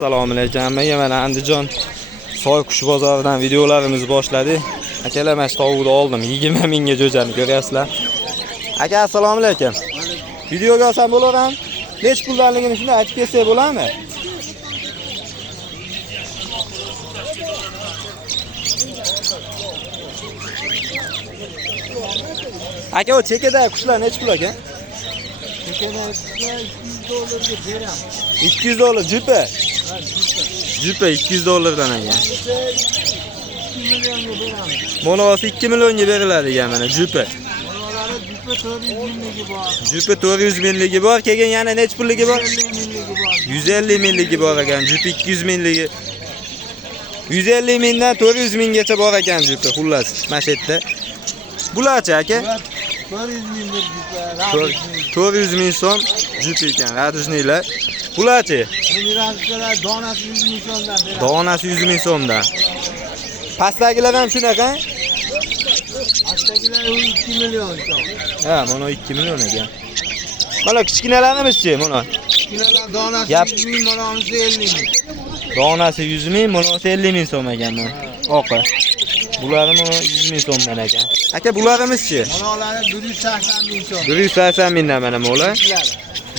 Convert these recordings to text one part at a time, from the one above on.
Assalomu alaykum. Mana Andijon Soyqush bozoridan videolarimizni boshladik. Akalar, mana shu tovuqni oldim. 20 mingga jo'jani ko'ryapsizlar. Aka, assalomu alaykum. Videoga olsam bo'laverami? Nech puldanligini shuni aytib kelsak bo'ladimi? Aka, o chekada qushlar nech pul aka? Chekada $200 beramiz. $200 jupa. Jupa $200 ekan. 2 millionga beramiz. Monosi 2 millionga beriladi ekan mana jupa. Monoları jupa 400 mingligi bor. Jupa 400 mingligi bor, keyin yana nech pulligi bor? 150 mingligi bor. 150 mingligi bor ekan, jupa 200 mingligi. 150 mingdan 400 minggacha bor ekan jupa, xullas, mana shu yerda. Bularchi aka? 400 ming jupa. 400 ming so'm jupa ekan, radujnilar. Bularchi? Radujnilar donasi 100 ming so'mdan beramiz. Donasi 100 ming so'mdan. Pastdagilar ham shunaqa? Pastdagilar 2 million so'm. Ha, mana 2 million ekan. Mana kichkinalarimiz-chi, mana. Kilolar donasi Yap. 100 ming, donasi 50 ming. Donasi 100 ming, monosi 50 ming so'm ekan bu. Oqi. Bularni 100 ming so'mdan ekan. Aka, bularimiz-chi? Monoları 180 ming so'm. 180 mingdan mana mo'la.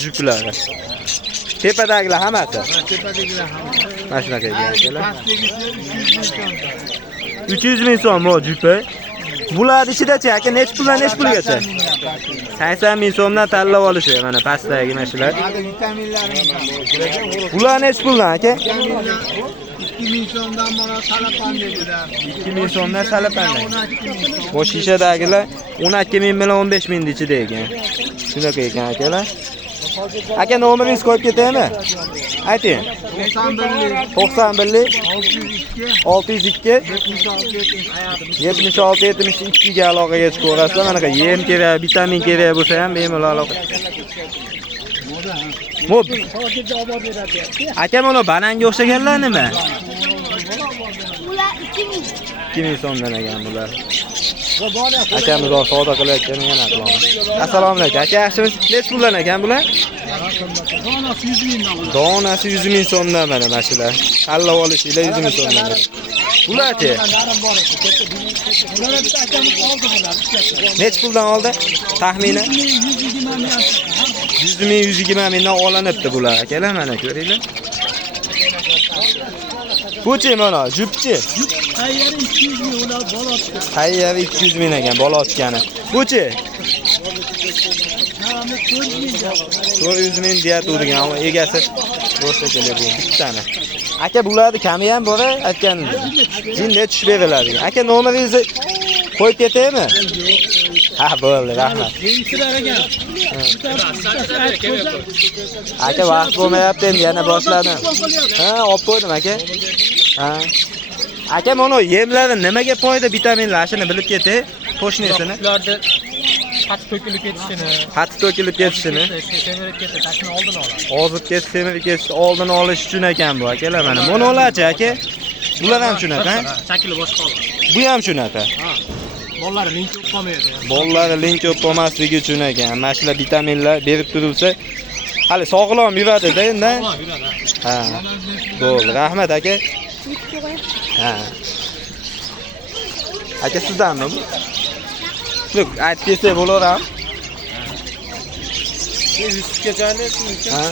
Juplari. Tepadagilar hammasi. Tepadagilar ham. Mana shunaqa ekan akalar. Pastdagisi 300 ming so'm. 300 ming so'm bu jupa. Bular ichida-chi aka, nech puldan nech pulgacha? 80 ming so'mdan tanlab olishi mana pastdagi mashinlar. Hadi vitaminlarimiz. Bular nech puldan aka? 2 ming so'mdan mana salapan dedilar. 2 ming so'mdan salapan. Bu shishadagilar 12 ming bilan 15 ming ichida ekan. Shunaqa ekan akalar. Aka, nomeringizni qo'yib ketaymi? Ayting. 91 602 76 72 ga aloqaga chiqaverasizlar. Mana yem kerak, vitamin kerak bo'lsa ham bemalol aloqa. Mo'b. Aka, mana bananga o'xshaganlar nima? Ular 2000. 2000 so'mdan ekan bular. Akamiz savdo qilayotgani yana qilaman. Assalomu alaykum. Aka, yaxshimisiz? Nech puldan ekan bular? Donasi 100 mingdan. Donasi 100 ming so'mdan mana mashinlar. Tanlab olishinglar 100 ming so'mdan. Bularchi? Ular bitta akamiz oldi bular. Nech puldan oldi? Taxminan 100 ming 120 mingdan olinibdi bular. Akalar, mana ko'ringlar. Buchi mana jupchi. Tayyari 200 ming ular bola otdi. Tayyari 200 ming ekan bola otgani. Buchi Hamma 400 ming. 400 ming deyatuvdigan, ammo egasi o'rta kelar bu bittani. Aka, bularni kami ham bor aytganingiz. Jinda tushib beriladi. Aka, nomeringizni qo'yib ketaymi? Ha, bo'ldi, rahmat. Yengsilar ekan. Aka, vaqt bo'lmayapti endi, yana boshladim. Ha, olib qo'ydim aka. Ha. Aka, mana yemlari nimaga foyda, vitaminlar, shuni bilib ketay. Qo'shnisini. Ularda qattiq to'kilib ketishini, Qattiq to'kilib ketishini, semirib ketishini oldini oladi. ozib ketish, semirib ketish oldini olish uchun ekan bu akalar mana. Monolarchi aka? Bular ham shunaqa? Shakli boshqa oladi. Bu ham shunaqa. Bolalar link ko'p qolmaydi. Bolalar link ko'p bo'lmasligi uchun ekan. Mana shular vitaminlar berib turilsa, hali sog'lom yuradi-da endi. Ha. Bo'ldi, rahmat aka. Ha. Aka, sizdanmi bu? Look, aytib kelsak bo'laverami? 100 ga joylaysiz. Ha?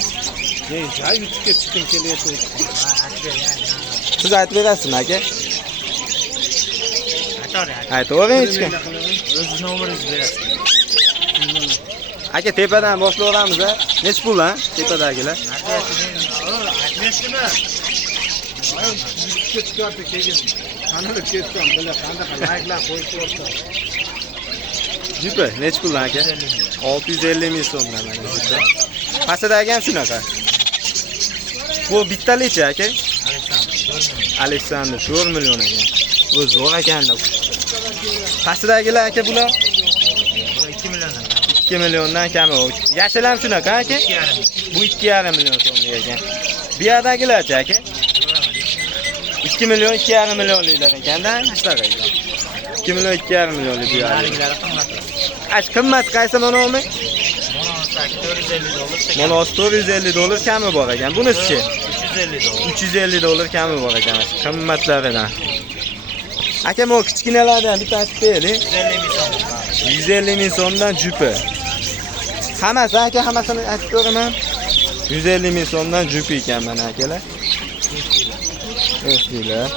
Ha, 100 ga chiqib kelyapti. Siz aytib berasizmi aka? Aytavering. Aytavering hech kim. O'z nomeringizni berasiz. Aka, tepadan boshlaveramiz-a. Nech pul ha? Tepadagilar. Aytmaysizmi? 100 ga chiqyapti keyin. Qani ketdim, bular qanaqa layklar qo'yib qo'yibdi. Jupa, nech puldan aka? 650 ming so'mdan mana jupa. Pastdagi ham shunaqa. Bu bittalichi aka? Aleksandr 4 million ekan. Bu zo'r ekanda. Pastdagilar aka bular? 2 milliondan. 2 milliondan kami. Yashil ham shunaqa aka? Bu 2,5 million so'mlik ekan. Bu yerdagilarchi aka? 2 million 2,5 millionliklar ekanda, shunaqa ekan. 2 million 2,5 millionlik bu yerda. Nariglari qimmatroq. Ash qimmat qaysi monomi? $450. Monosi $450 kami bor ekan. Bunisi-chi? $350. 350 dollar kami bor ekan. Qimmatlaridan. Aka, bu kichkinalardan bittasi deylik. 150 ming so'm. 150 ming so'mdan jupi. Hammasi aka, hammasini aytib beraman. 150 ming so'mdan jupi ekan mana akalar. Esinglar.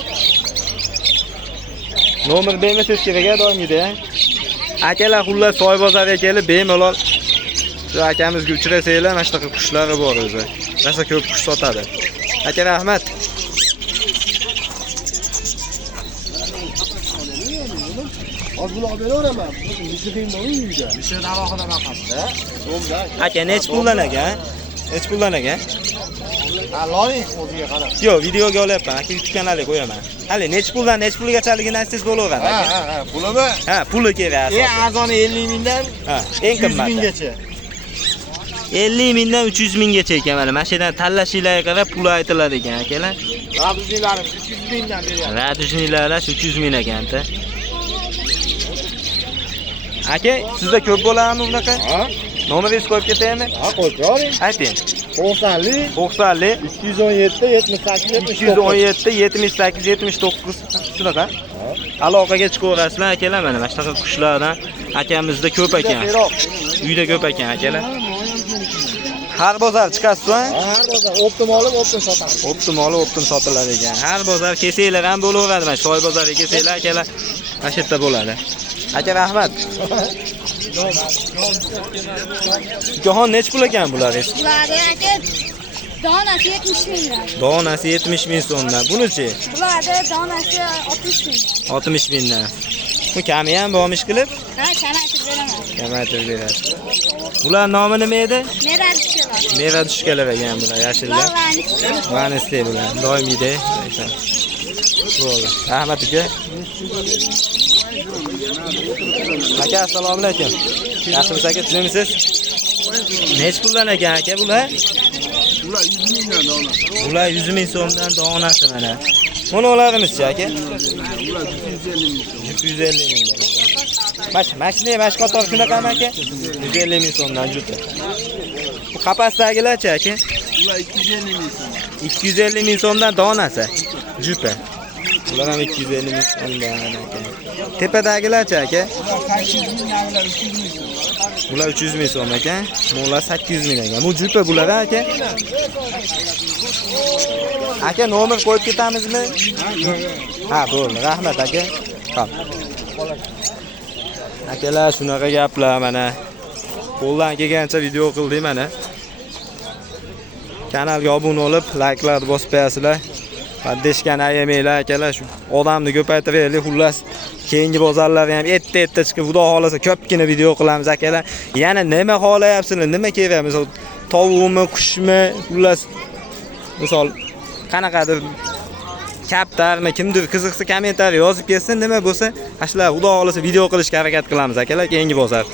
Nomer bermasiz kerak doimgida. Akalar xullas soy bozoriga kelib bemalol shu akamizga uchrasanglar, mana shunaqa qushlari bor o'zi. Rosa ko'p qush sotadi. Aka, rahmat. Hozir olib beraman. Mishiqing bor uyda. Mishiqni alohida baqasda. So'mda. Aka, nech puldan ekan? Nech puldan ekan? Loying o'ziga qarab. Yo'q, videoga olyapman. Aka, YouTube kanaliga qo'yaman. Hali nech puldan, nech pulgachaligini aytsangiz bo'laveradi aka. Pulimi? Ha, puli kerak. Eng arzoni 50 mingdan Ha, eng 100 qimmati. minggacha. 50 mingdan 300 minggacha ekan mana. Mana shu yerdan tanlashinglarga qarab pul aytiladi ekan akalar. Radujnilarim 300 mingdan beryapti. Radujnilar 300 ming ekanda. Aka, sizda ko'p bo'ladimi bunaqa? Ha? Nomeringizni qo'yib ketaymi? Ha, qo'yib bering. Ayting. 90li 90 217 78 217 78 79 shunaqa. Aloqaga chiqaverasizlar akalar, mana shunaqa qushlardan akamizda ko'p ekan. Uyda ko'p ekan akalar. Har bozor chiqasiz-ku? Har bozor optimali optim sotamiz. Optimali optim sotilar ekan. Har bozor kesanglar ham bo'laveradi. Mana Shoy bozoriga kelsanglar akalar, mana shu yerda bo'ladi. Aka, rahmat. Ukaxon nech pul ekan bularingiz? Bularga aka donasi 70 mingdan. Donasi 70 ming so'mdan. Bunichi? Bularga donasi 60 mingdan. 60 mingdan. Bu kami ham bormish qilib? Ha, kamaytirib beraman. Kamaytirib beradi. Bular nomi nima edi? Merad tushlar. Meva tushkalar ekan bular, yashillar. Vanisli bular. Doimgida aytaman. Bo'ldi. Rahmat aka. Aka, assalomu alaykum. Yaxshimisiz aka, tushunmisiz? Nech puldan ekan aka bular? Ular 100 mingdan donasi. Bular 100 ming so'mdan donasi mana. Monolarimiz-chi aka? Ular 250 ming. 150 mingdan. Mashina qator shunaqami aka? 150 ming so'mdan juda. Bu qapasdagilar-chi aka? Ular 250 ming. 250 ming so'mdan donasi. Juda. Ular ham 250 ming so'mdan aka. Tepadagilar-chi aka? Bular 300 ming so'm ekan. Bular 800 ming ekan. Bu jupa bular aka. Aka, nomer qo'yib ketamizmi? Ha, bo'ldi. Rahmat aka. Xo'p. Akalar, shunaqa gaplar mana. Qo'ldan kelgancha video qildik mana. Kanalga obuna bo'lib, like'larni bosib qo'yasizlar. Deshgan ayamanglar akalar, shu odamni ko'paytiraylik. Xullas, keyingi bozorlarga ham etta chiqib, xudo xolasa ko'pgina video qilamiz akalar. Yana nima xohlayapsizlar, nima kerak? Misol tovuqmi, qushmi, xullas misol qanaqadir kaptarmi, kimdir qiziqsa kommentariy yozib kelsin, nima bo'lsa, ashlar xudo xolasa video qilishga harakat qilamiz akalar, keyingi bozor.